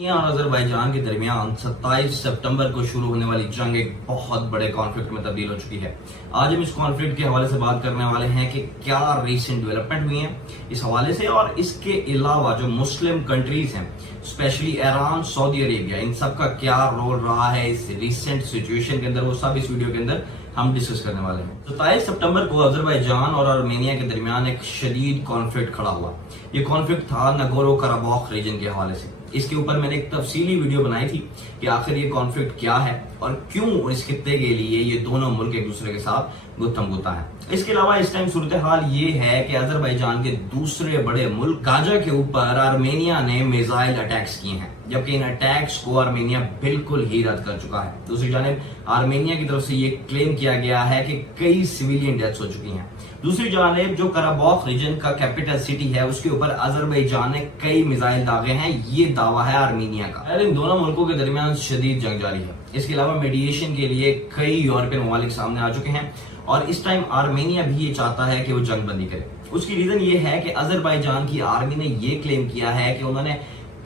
اور آذربائیجان کے درمیان 27 سپتمبر کو شروع ہونے والی جنگ ایک بہت بڑے کانفلکٹ میں تبدیل ہو چکی ہے۔ آج ہم اس کانفلکٹ کے حوالے سے بات کرنے والے ہیں کہ کیا ریسنٹ ڈیولپمنٹ ہوئی ہیں اس حوالے سے، اور اس کے علاوہ جو مسلم کنٹریز ہیں اسپیشلی ایران، سعودی عربیہ، ان سب کا کیا رول رہا ہے اس ریسنٹ سچویشن کے اندر، وہ سب اس ویڈیو کے اندر ہم ڈسکس کرنے والے ہیں۔ 27 سپتمبر کو آذربائیجان اور آرمینیا کے درمیان ایک شدید کانفلکٹ کھڑا ہوا۔ یہ کانفلکٹ تھا ناگورنو قراباخ ریجن کے حوالے سے۔ اس کے اوپر میں نے ایک تفصیلی ویڈیو بنائی تھی کہ آخر یہ کانفلکٹ کیا ہے اور کیوں اس خطے کے لیے یہ دونوں ملک ایک دوسرے کے ساتھ گتھم گتا ہے۔ اس کے علاوہ اس ٹائم صورتحال یہ ہے کہ آذربائیجان کے دوسرے بڑے ملک گاجا کے اوپر آرمینیا نے میزائل اٹیکس کیے ہیں، جبکہ ان اٹیکس کو آرمینیا بالکل ہی رد کر چکا ہے۔ دوسری جانب آرمینیا کی طرف سے یہ کلیم کیا گیا ہے کہ کئی سویلین ڈیتھس ہو چکی ہیں۔ دوسری جانب جو قراباخ ریجن کا کیپٹل سٹی ہے اس کے اوپر آذربائیجان نے کئی میزائل داغے ہیں، یہ دعویٰ ہے آرمینیا کا۔ ان دونوں ملکوں کے درمیان شدید جنگ جاری ہے۔ اس کے علاوہ میڈیشن کے لیے کئی یورپین ممالک سامنے آ چکے ہیں اور اس ٹائم آرمینیا بھی یہ چاہتا ہے کہ وہ جنگ بندی کرے۔ اس کی ریزن یہ ہے کہ آذربائیجان کی آرمی نے یہ کلیم کیا ہے کہ انہوں نے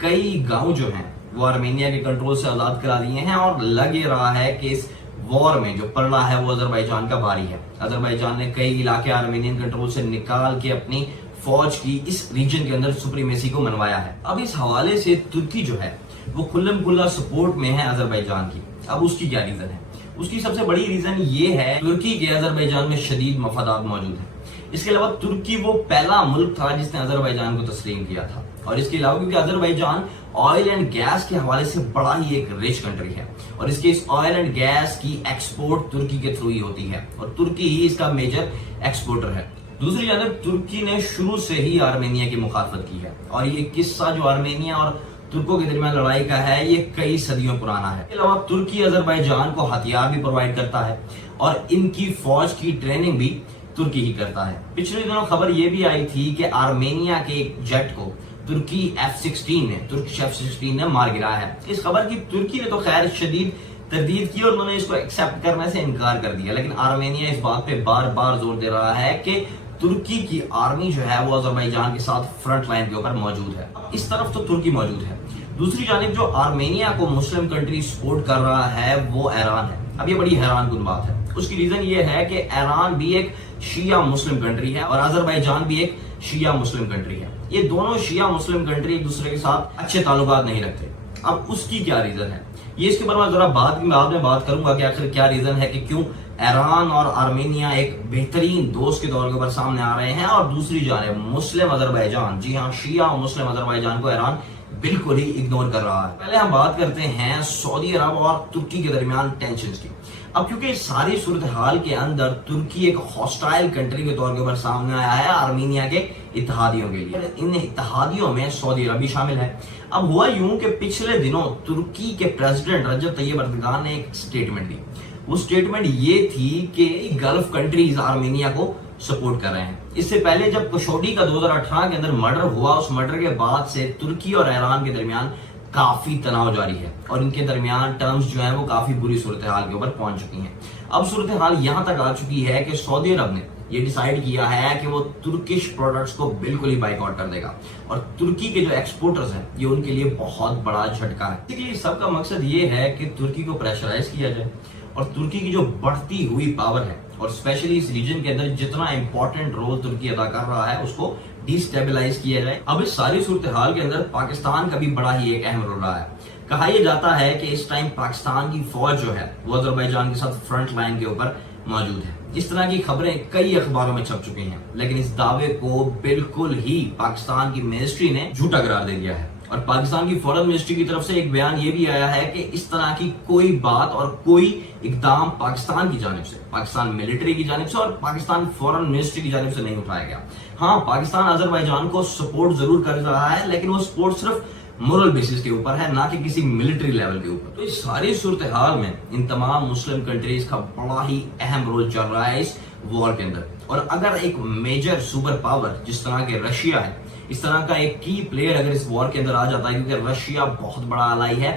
کئی گاؤں جو ہیں وہ آرمینیا کے کنٹرول سے آزاد کرا دیے ہیں، اور لگ یہ رہا ہے کہ اس وار میں جو پڑنا ہے وہ آذربائیجان کا باری ہے۔ آذربائیجان نے کئی علاقے آرمینین کنٹرول سے نکال کے اپنی فوج کی اس ریجن کے اندر سپریمیسی کو منوایا ہے۔ اب اس حوالے سے ترکی جو ہے وہ کھلم کھلا سپورٹ میں ہے آذربائیجان کی۔ اب اس کی کیا ریزن ہے؟ اس کی سب سے بڑی ریزن یہ ہے ترکی کے آذربائیجان میں شدید مفادات موجود ہیں۔ اس کے علاوہ ترکی وہ پہلا ملک تھا جس نے آذربائیجان کو تسلیم کیا تھا، اور اس کے علاوہ کیونکہ آذربائیجان آئل اینڈ گیس کے حوالے سے بڑا ہی ایک ریچ کنٹری ہے، اور اس کے اس آئل اینڈ گیس کی ایکسپورٹ ترکی کے تھرو ہی ہوتی ہے، اور ترکی ہی اس کا میجر ایکسپورٹر ہے۔ دوسری جانب ترکی نے شروع سے ہی آرمینیا کی مخالفت کی ہے، اور یہ قصہ جو آرمینیا اور ترکوں کے درمیان لڑائی کا ہے یہ کئی صدیوں پرانا ہے۔ اس کے علاوہ ترکی آذربائیجان کو ہتھیار بھی پرووائڈ کرتا ہے، اور ان کی فوج کی ٹریننگ بھی ترکی ہی کرتا ہے۔ پچھلے دنوں خبر یہ بھی آئی تھی کہ آرمینیا کے ایک جیٹ کو ترکی F-16 نے مار گرایا ہے۔ اس خبر کی ترکی نے تو خیر شدید تردید کی اور انہوں نے اس کو ایکسپٹ کرنے سے انکار کر دیا، لیکن آرمینیا اس بات پہ بار بار زور دے رہا ہے کہ ترکی کی آرمی جو ہے وہ آذربائیجان کے ساتھ فرنٹ لائن کے اوپر موجود ہے۔ اس طرف تو ترکی موجود ہے، دوسری جانب جو آرمینیا کو مسلم کنٹری سپورٹ کر رہا ہے وہ ایران ہے۔ اب یہ بڑی حیران کن بات ہے۔ اس کی ریزن یہ ہے کہ ایران بھی ایک شیعہ مسلم کنٹری ہے اور آذربائیجان بھی ایک شیعہ مسلم کنٹری ہے۔ یہ دونوں شیعہ مسلم کنٹری ایک دوسرے کے ساتھ اچھے تعلقات نہیں رکھتے۔ اب اس کی کیا ریزن ہے، یہ اس کے بارے میں ذرا بعد میں بات کروں گا کہ آخر کیا ریزن ہے کہ کیوں ایران اور آرمینیا ایک بہترین دوست کے طور کے اوپر سامنے آ رہے ہیں، اور دوسری جانب مسلم آذربائیجان، جی ہاں شیعہ اور مسلم آذربائیجان کو ایران بالکل ہی اگنور کر رہا ہے۔ پہلے ہم بات کرتے ہیں سعودی عرب اور ترکی کے درمیان ٹینشنز کی۔ اب کیونکہ اس ساری صورتحال کے اندر ترکی ایک ہاسٹائل کنٹری کے طور کے اوپر سامنے آیا ہے آرمینیا کے اتحادیوں کے لیے، ان اتحادیوں میں سعودی عرب بھی شامل ہے۔ اب ہوا یوں کہ پچھلے دنوں ترکی کے پریزیڈنٹ رجب طیب اردگان نے ایک سٹیٹمنٹ دی۔ وہ سٹیٹمنٹ یہ تھی کہ گلف کنٹریز آرمینیا کو سپورٹ کر رہے ہیں۔ اس سے پہلے جب کشوگی کا 2018 کے اندر مرڈر ہوا، اس مرڈر کے بعد سے ترکی اور ایران کے درمیان کافی تناؤ جاری ہے، اور ان کے درمیان ٹرمز جو ہیں وہ کافی بری صورتحال کے اوپر پہنچ چکی ہیں۔ اب صورتحال یہاں تک آ چکی ہے کہ سعودی عرب نے یہ ڈیسائیڈ کیا ہے کہ وہ ترکش پروڈکٹس کو بالکل ہی بائیکاٹ کر دے گا، اور ترکی کے جو ایکسپورٹرز ہیں یہ ان کے لیے بہت بڑا جھٹکا ہے۔ اس لیے سب کا مقصد یہ ہے کہ ترکی کو پریشرائز کیا جائے، اور ترکی کی جو بڑھتی ہوئی پاور ہے اور اسپیشلی اس ریجن کے اندر جتنا امپورٹنٹ رول ترکی ادا کر رہا ہے اس کو ڈی اسٹیبلائز کیا جائے۔ اب اس ساری صورتحال کے اندر پاکستان کا بھی بڑا ہی ایک اہم رول رہا ہے۔ کہا یہ جاتا ہے کہ اس ٹائم پاکستان کی فوج جو ہے وہ آذربائیجان کے ساتھ فرنٹ لائن کے اوپر موجود ہے۔ اس طرح کی خبریں کئی اخباروں میں چھپ چکی ہیں، لیکن اس دعوے کو بالکل ہی پاکستان کی منسٹری نے جھوٹا قرار دے دیا ہے، اور پاکستان کی فورن منسٹری کی طرف سے ایک بیان یہ بھی آیا ہے کہ اس طرح کی کوئی بات اور کوئی اقدام پاکستان کی جانب سے، پاکستان ملٹری کی جانب سے اور پاکستان فورن منسٹری کی جانب سے نہیں اٹھایا گیا۔ ہاں پاکستان آذربائیجان کو سپورٹ ضرور کر رہا ہے، لیکن وہ سپورٹ صرف مورل بیسس کے اوپر ہے، نہ کہ کسی ملٹری لیول کے اوپر۔ تو اس ساری صورتحال میں ان تمام مسلم کنٹریز کا بڑا ہی اہم رول چل رہا ہے اس وار کے اندر، اور اگر ایک میجر سپر پاور جس طرح کے رشیا ہے، اس طرح کا ایک کی پلیئر اگر اس وار کے اندر آ جاتا ہے، کیونکہ رشیا بہت بڑا الائی ہے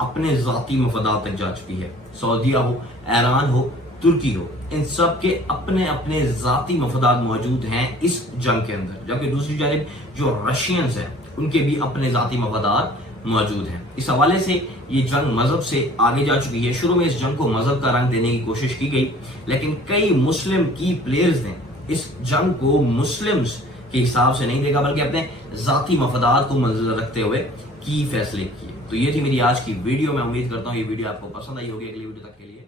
اپنے ذاتی مفادات تک جا چکی ہے. سعودیہ ہو، ایران ہو، ترکی ہو، ان سب کے اپنے اپنے ذاتی مفادات موجود ہیں اس جنگ کے اندر، جبکہ دوسری جانب جو رشینز ہیں ان کے بھی اپنے ذاتی مفادات موجود ہیں. اس حوالے سے یہ جنگ مذہب سے آگے جا چکی ہے. شروع میں اس جنگ کو مذہب کا رنگ دینے کی کوشش کی گئی، لیکن کئی مسلم کی پلیئرز نے اس جنگ کو مسلمز کے حساب سے نہیں دیکھا، بلکہ اپنے ذاتی مفادات کو منظر رکھتے ہوئے کی فیصلے کیے. تو یہ تھی میری آج کی ویڈیو. میں امید کرتا ہوں یہ ویڈیو آپ کو پسند آئی ہوگی. اگلی ویڈیو تک کے لیے